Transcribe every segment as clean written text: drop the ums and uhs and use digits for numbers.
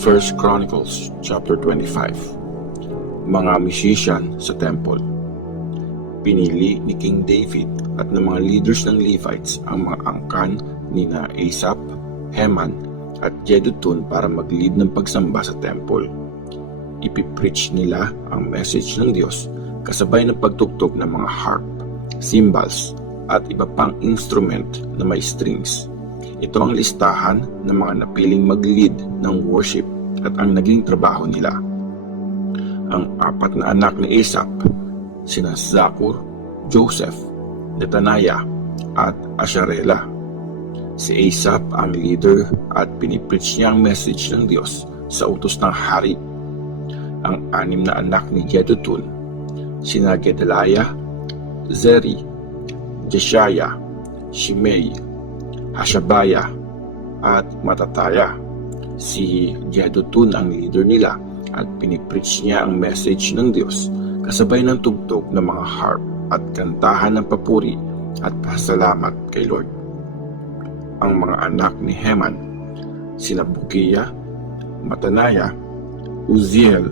First Chronicles chapter 25. Mga musician sa temple. Pinili ni King David at ng mga leaders ng Levites ang mga angkan ni na Asaph, Heman at Jeduthun para mag-lead ng pagsamba sa temple. Ipipreach nila ang message ng Diyos kasabay ng pagtugtog ng mga harp, cymbals at iba pang instrument na may strings. Ito ang listahan ng mga napiling mag-lead ng worship at ang naging trabaho nila. Ang apat na anak ni Asaph, sina Zakur, Joseph, Netaniah at Asharela. Si Asaph ang leader at pinipreach niya ang message ng Diyos sa utos ng hari. Ang anim na anak ni Jeduthun, sina Gedaliah, Zeri, Jeshaiah, Shimei, Hashabiah at Matataya. Si Jeduthun ang leader nila at pinipreach niya ang message ng Diyos kasabay ng tugtog ng mga harp at kantahan ng papuri at pasalamat kay Lord. Ang mga anak ni Heman, sina Bukiah, Mataniah, Uziel,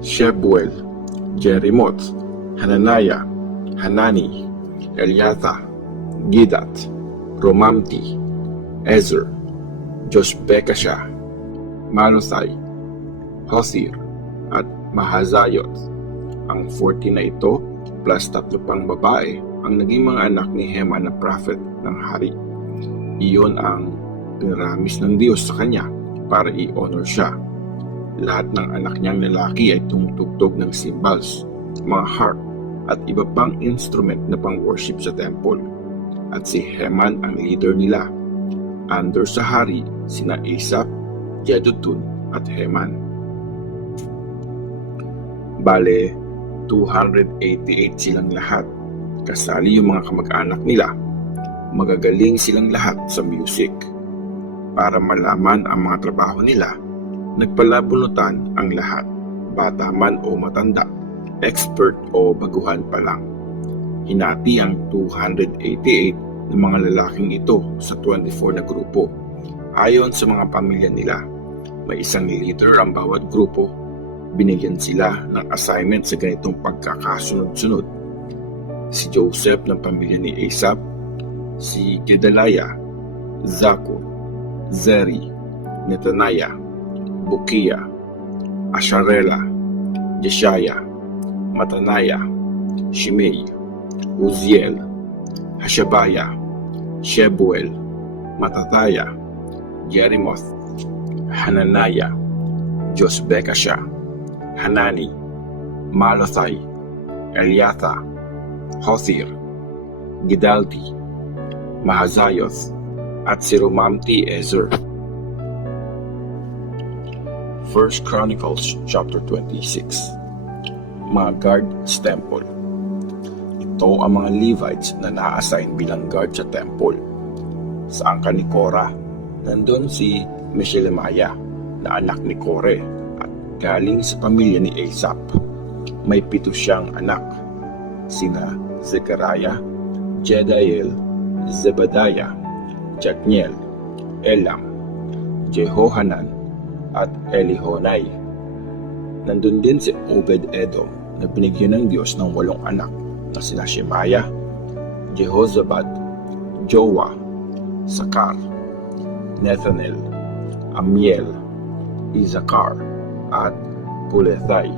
Shebuel, Jerimoth, Hananiah, Hanani, Eliatha, Gidat, Romamti, Ezer, Joshbekashah, Malothai, Hothir, at Mahazayoth. Ang 40 na ito plus 3 pang babae ang naging mga anak ni Heman na prophet ng hari. Iyon ang pinaramis ng Diyos sa kanya para i-honor siya. Lahat ng anak niyang lalaki ay tumutugtog ng cymbals, mga harp at iba pang instrument na pang-worship sa temple. At si Heman ang leader nila. Under sa hari sina Asaph, Jeduthun at Heman. Bale, 288 silang lahat. Kasali yung mga kamag-anak nila. Magagaling silang lahat sa music. Para malaman ang mga trabaho nila, nagpalabunutan ang lahat, bata man o matanda, expert o baguhan pa lang. Hinati ang 288 ng mga lalaking ito sa 24 na grupo. Ayon sa mga pamilya nila, may isang leader ang bawat grupo. Binigyan sila ng assignment sa ganitong pagkakasunod-sunod. Si Joseph ng pamilya ni Asaph, si Gedaliah, Zakur, Zeri, Netaniah, Bukiah, Asharela, Jeshaiah, Mataniah, Shimei, Uziel, Hashabiah, Shebuel, Matataya, Jerimoth, Hananiah, Joshbekashah, Hanani, Malothai, Eliatha, Hothir, Gidalti, Mahazayoth, at si Romamti Ezer. 1 Chronicles chapter 26. Mga guard sa temple. Ito ang mga Levites na na-assign bilang guard sa temple. Sa angkan ni Korah, nandun si Meshelemiah na anak ni Kore at galing sa pamilya ni Asaph. May 7 siyang anak, sina Zechariah, Jediael, Zebadiah, Jatniel, Elam, Jehohanan, at Elihonai. Nandun din si Obed-Edom na binigyan ng Diyos ng 8 anak na sina Shemaiah, Jehozabad, Joah, Sakar, Nethanel, Amiel, Izakar, at Pulethai.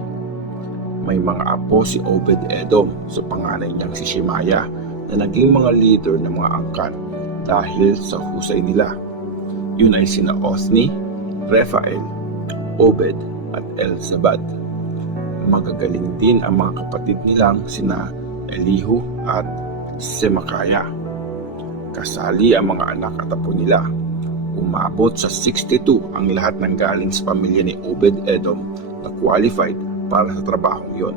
May mga apo si Obed-Edom sa panganay niyang si Shemaiah na naging mga leader ng mga angkan dahil sa husay nila. Yun ay sina Othni, Rephael, Obed at Elzabad. Magagaling din ang mga kapatid nilang sina Elihu at Semakiah. Kasali ang mga anak at apo nila. Umabot sa 62 ang lahat ng galing sa pamilya ni Obed-Edom na qualified para sa trabahong yon.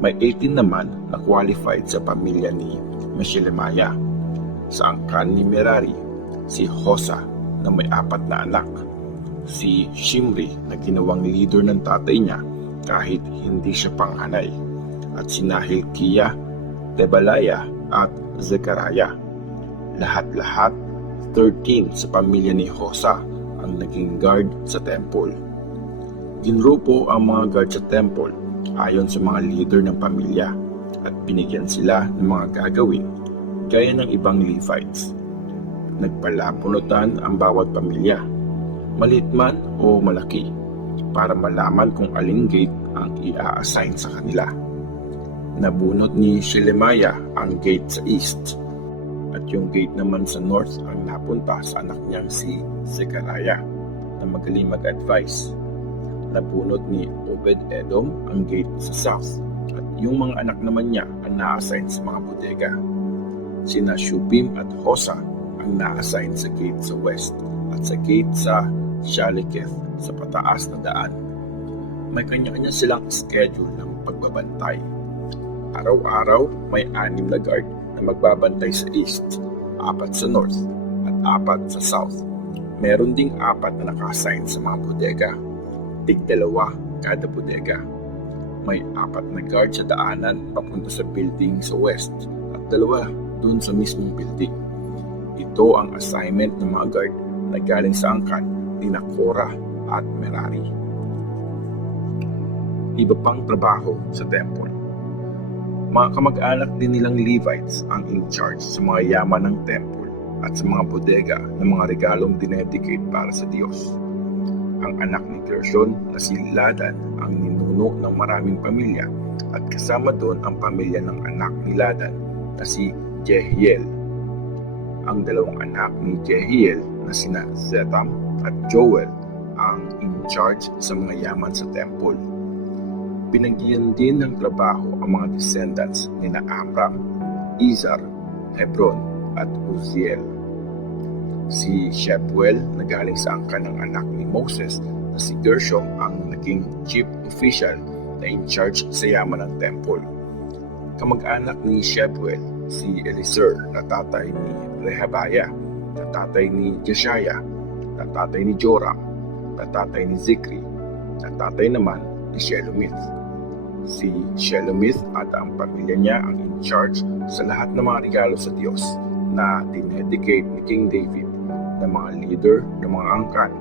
May 18 naman na qualified sa pamilya ni Meshelemiah. Sa angkan ni Merari, si Hosa na may 4 na anak, si Shimri na ginawang leader ng tatay niya kahit hindi siya panghanay, at sina Hilkiah, Tebaliah at Zechariah. Lahat-lahat 13 sa pamilya ni Hosa ang naging guard sa temple. Ginrupo ang mga guard sa temple ayon sa mga leader ng pamilya at binigyan sila ng mga gagawin gaya ng ibang Levites. Nagpalapunutan ang bawat pamilya, maliit man o malaki, para malaman kung aling gate ang i-assign sa kanila. Nabunot ni Shelemiah ang gate sa east, at yung gate naman sa north ang napunta sa anak niyang si Zechariah na magaling mag-advise. Nabunot ni Obed-Edom ang gate sa south, at yung mga anak naman niya ang na-assign sa mga bodega. Sina Shupim at Hosa ang na-assign sa gate sa west at sa gate sa Shaleketh sa pataas na daan. May kanya-kanya silang schedule ng pagbabantay. Araw-araw may 6 na guard na magbabantay sa east, 4 sa north at 4 sa south. Meron ding 4 na naka-assign sa mga bodega, tig-2 kada bodega. May 4 na guard sa daanan papunta sa building sa west at 2 dun sa mismong building. Ito ang assignment ng mga guard na galing sa angkan ni Korah at Merari. Iba pang trabaho sa temple. Mga kamag-anak din nilang Levites ang in charge sa mga yaman ng temple at sa mga bodega ng mga regalong dinedicate para sa Diyos. Ang anak ni Gershon na si Ladan ang ninuno ng maraming pamilya at kasama doon ang pamilya ng anak ni Ladan na si Jehiel. Ang 2 anak ni Jehiel na sina Zetam at Joel ang in charge sa mga yaman sa temple. Pinagyan din ng trabaho ang mga descendants ni Amram, Izhar, Hebron at Uziel. Si Shebuel na galing sa angkan ng anak ni Moses na si Gershom ang naging chief official na in charge sa yaman ng temple. Kamag-anak ni Shebuel si Eliezer na tatay ni Rehabiah, na tatay ni Jeshaiah, na tatay ni Joram, na tatay ni Zikri, na tatay naman ni Shelomith. Si Shelomith at ang pamilya niya ang in charge sa lahat ng mga regalo sa Diyos na dinedicate ni King David ng mga leader ng mga angkan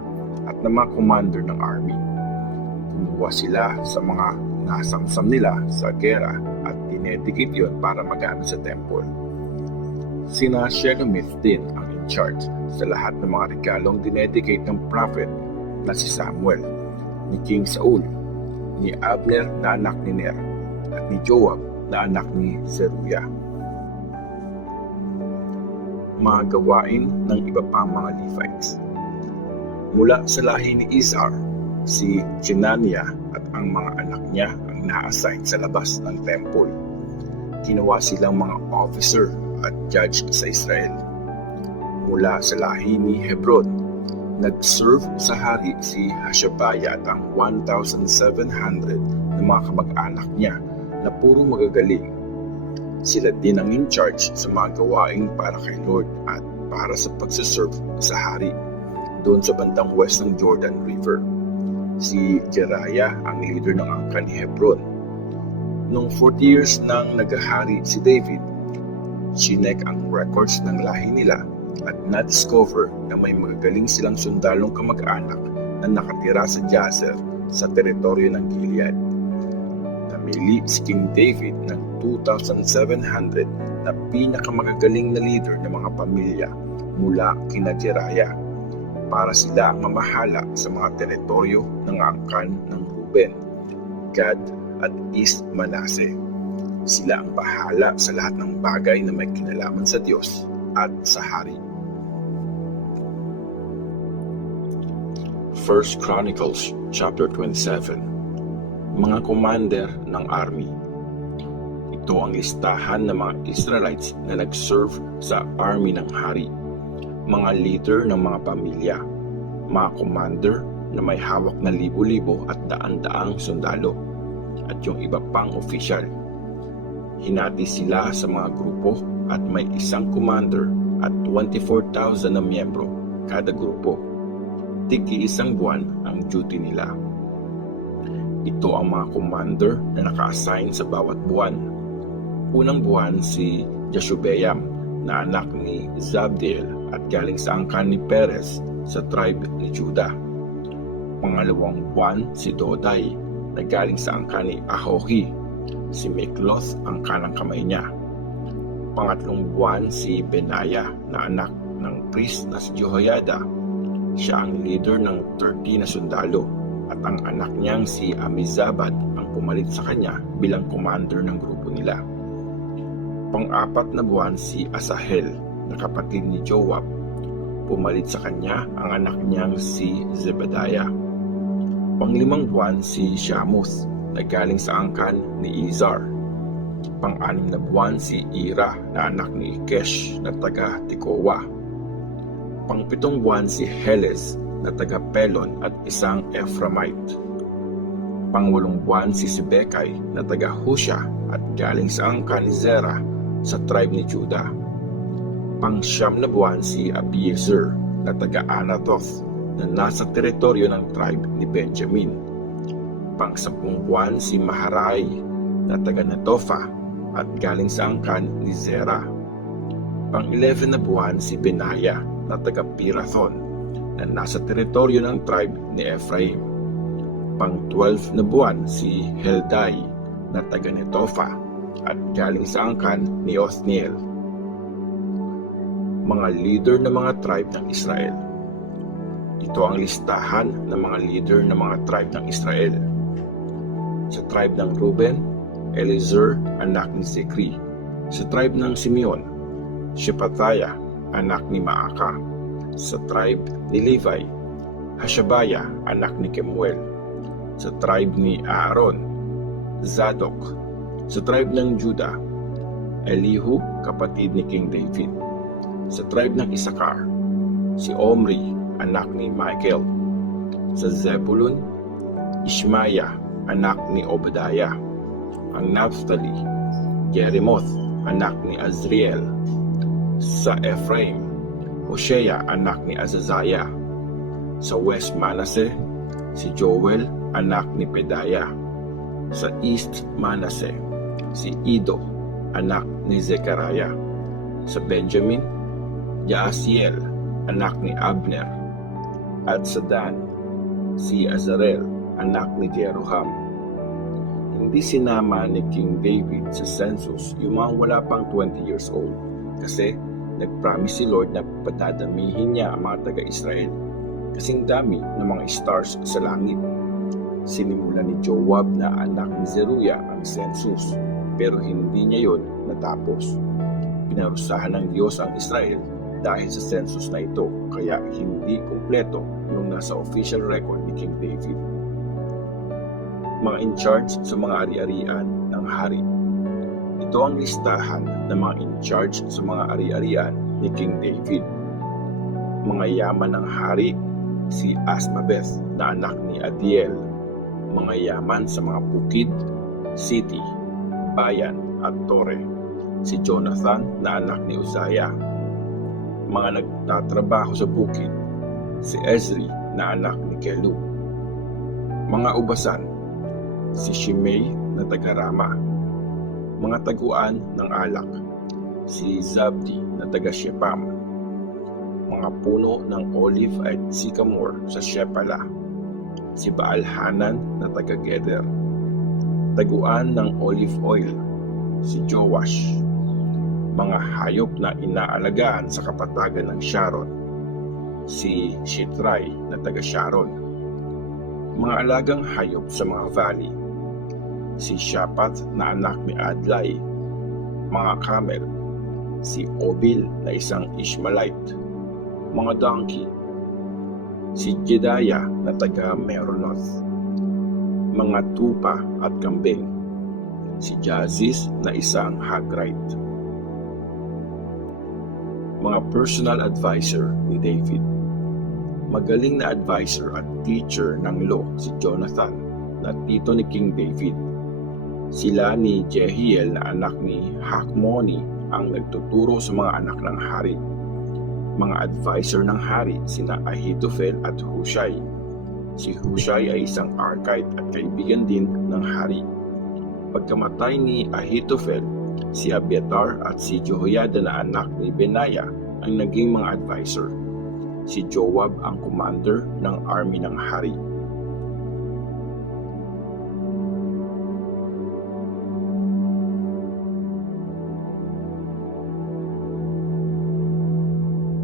at ng mga commander ng army. Kumuha sila sa mga nasamsam nila sa gera at dinedicate yon para magamit sa temple. Sina Shelomith din ang in charge sa lahat ng mga regalong dinedicate ng prophet na si Samuel, ni King Saul, ni Abner na anak ni Ner, at ni Joab na anak ni Zeruiah. Mga gawain ng iba pang mga Levites. Mula sa lahi ni Izhar, si Jenaniah at ang mga anak niya ang na-assign sa labas ng temple. Ginawa silang mga officer at judge sa Israel. Mula sa lahi ni Hebron, nag-serve sa hari si Hashabiah at ang 1,700 na mga kamag-anak niya na puro magagaling. Sila din ang in charge sa mga gawaing para kay Lord at para sa pagsaserve sa hari doon sa bandang west ng Jordan River. Si Jeriah ang leader ng angkan ni Hebron. Noong 40 years nang naghahari si David, chinek ang records ng lahi nila at na-discover na may magagaling silang sundalong kamag-anak na nakatira sa Jazer sa teritoryo ng Gilead. Namili si King David ng 2,700 na pinakamagagaling na leader ng mga pamilya mula kina Jeriah para sila ang mamahala sa mga teritoryo ng angkan ng Ruben, Gad at East Manasseh. Sila ang bahala sa lahat ng bagay na may kinalaman sa Diyos at sa hari. 1 Chronicles chapter 27. Mga commander ng army. Ito ang listahan ng mga Israelites na nag-serve sa army ng hari. Mga leader ng mga pamilya, mga commander na may hawak na libo-libo at daan-daang sundalo, at yung iba pang official. Hinati sila sa mga grupo at may isang commander at 24,000 na miyembro kada grupo. Tig-iisang buwan ang duty nila. Ito ang mga commander na naka-assign sa bawat buwan. Unang buwan si Jashobeam na anak ni Zabdiel at galing sa angkan ni Perez sa tribe ni Judah. Pangalawang buwan si Dodai na galing sa angkan ni Ahohi. Si Mikloth ang kanang kamay niya. Pangatlong buwan si Benaya na anak ng priest na si Jehoiada. Siya ang leader ng 30 na sundalo at ang anak niyang si Amizabad ang pumalit sa kanya bilang commander ng grupo nila. Pang-apat na buwan si Asahel na kapatid ni Joab. Pumalit sa kanya ang anak niyang si Zebadiah. Pang-limang buwan si Shamuth na galing sa angkan ni Izar. Pang-anim na buwan si Ira na anak ni Ikesh na taga Tekoa. Pang-pitong buwan si Heles na taga Pelon at isang Ephraimite. Pang-walong buwan si Sibekay na taga Husha at galing sa angkan ni Zerah sa tribe ni Judah. Pang-siyam na buwan si Abiezer na taga Anathoth na nasa teritoryo ng tribe ni Benjamin. Pang-10 buwan si Maharai na taga Netofa at galing sa angkan ni Zerah. Pang-11 na buwan si Benaya na taga Pirathon na nasa teritoryo ng tribe ni Ephraim. Pang-12 na buwan si Heldai na taga Netofa at galing sa angkan ni Othniel. Mga leader ng mga tribe ng Israel. Ito ang listahan ng mga leader ng mga tribe ng Israel. Sa tribe ng Reuben, Eliezer, anak ni Zikri. Sa tribe ng Simeon, Shephatiah, anak ni Maaka. Sa tribe ni Levi, Hashabiah, anak ni Kemuel. Sa tribe ni Aaron, Zadok. Sa tribe ng Judah, Elihu, kapatid ni King David. Sa tribe ng Isakar, si Omri, anak ni Michael. Sa Zebulun, Ishmaya, anak ni Obadiah. Ang Naphtali, Jerimoth, anak ni Azriel. Sa Ephraim, Hoshea, anak ni Azaziah. Sa West Manasseh, si Joel, anak ni Pedaiah. Sa East Manasseh, si Ido, anak ni Zechariah. Sa Benjamin, Jaasiel, anak ni Abner. At sa Dan, si Azarel, anak ni Jeroham. Hindi sinama ni King David sa census yung mga wala pang 20 years old kasi nag-promise si Lord na padadamihin niya ang mga taga-Israel kasing dami ng mga stars sa langit. Sinimula ni Joab na anak ni Zeruiah ang census pero hindi niya yon natapos. Pinarusahan ng Diyos ang Israel dahil sa census na ito kaya hindi kumpleto yung nasa official record ni King David. Mga in charge sa mga ari-arian ng hari. Ito ang listahan ng mga in charge sa mga ari-arian ni King David. Mga yaman ng hari, si Asmaveth na anak ni Adiel. Mga yaman sa mga bukid, city, bayan at tore, si Jonathan na anak ni Uzziah. Mga nagtatrabaho sa bukid, si Ezri na anak ni Kelu. Mga ubasan, si Shimei na taga-Rama. Mga taguan ng alak, si Zabdi na taga-Shepam. Mga puno ng olive at sycamore sa Shepala, si Baal-Hanan na taga-Geder. Taguan ng olive oil, si Joash. Mga hayop na inaalagaan sa kapatagan ng Sharon, si Shitrai na taga-Sharon. Mga alagang hayop sa mga valley, si Shapat na anak ni Adlai. Mga camel, si Obil na isang Ishmaelite. Mga donkey, si Jedaiah na taga-Meronoth. Mga tupa at kambing, si Jazis na isang Hagrite. Mga personal advisor ni David. Magaling na advisor at teacher ng law si Jonathan na tito ni King David. Sila ni Jehiel na anak ni Hakmoni ang nagtuturo sa mga anak ng hari. Mga advisor ng hari sina Ahitophel at Hushai. Si Hushai ay isang Archite at kaibigan din ng hari. Pagkamatay ni Ahitophel, si Abiathar at si Jehoiada na anak ni Benaya ang naging mga advisor. Si Joab ang commander ng army ng hari.